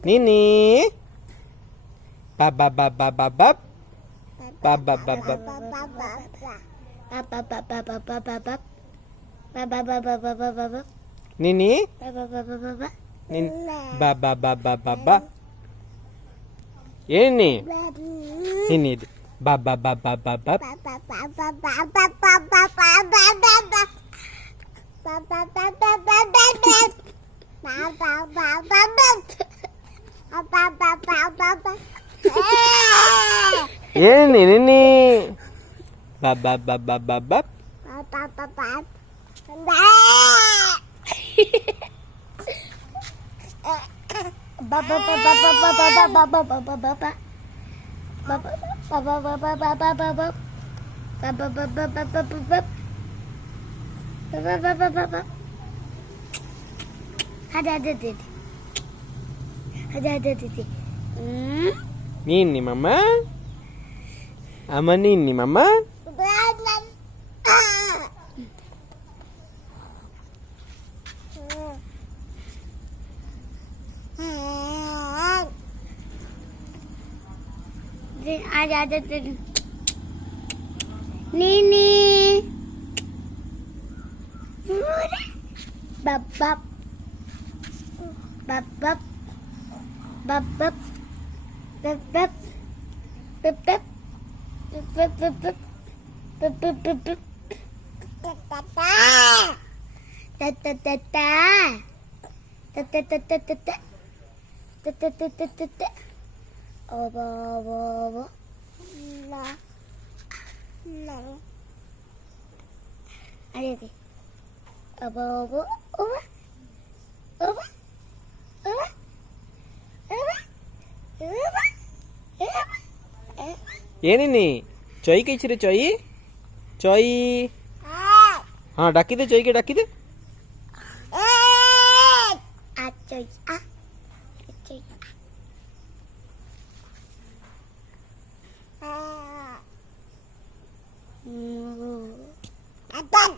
Nini. Bab bab bab bab bab bab. Bab bab bab bab. Nini. Nini. Bab bab bab bab bab bab. Ini. Ini. Bab bab bab bab bab bab. Ini. Bab bab bab bab bab bab. Nini mama. Ama Nini mama. Ada Nini. Bab bab bab bab bab bab bab bab bab bab bab bab bab bab Ini nih. Coy के इचरे coy. Coy. हाँ डाकी दे coy के डाकी दे. Acoy acoy Atan.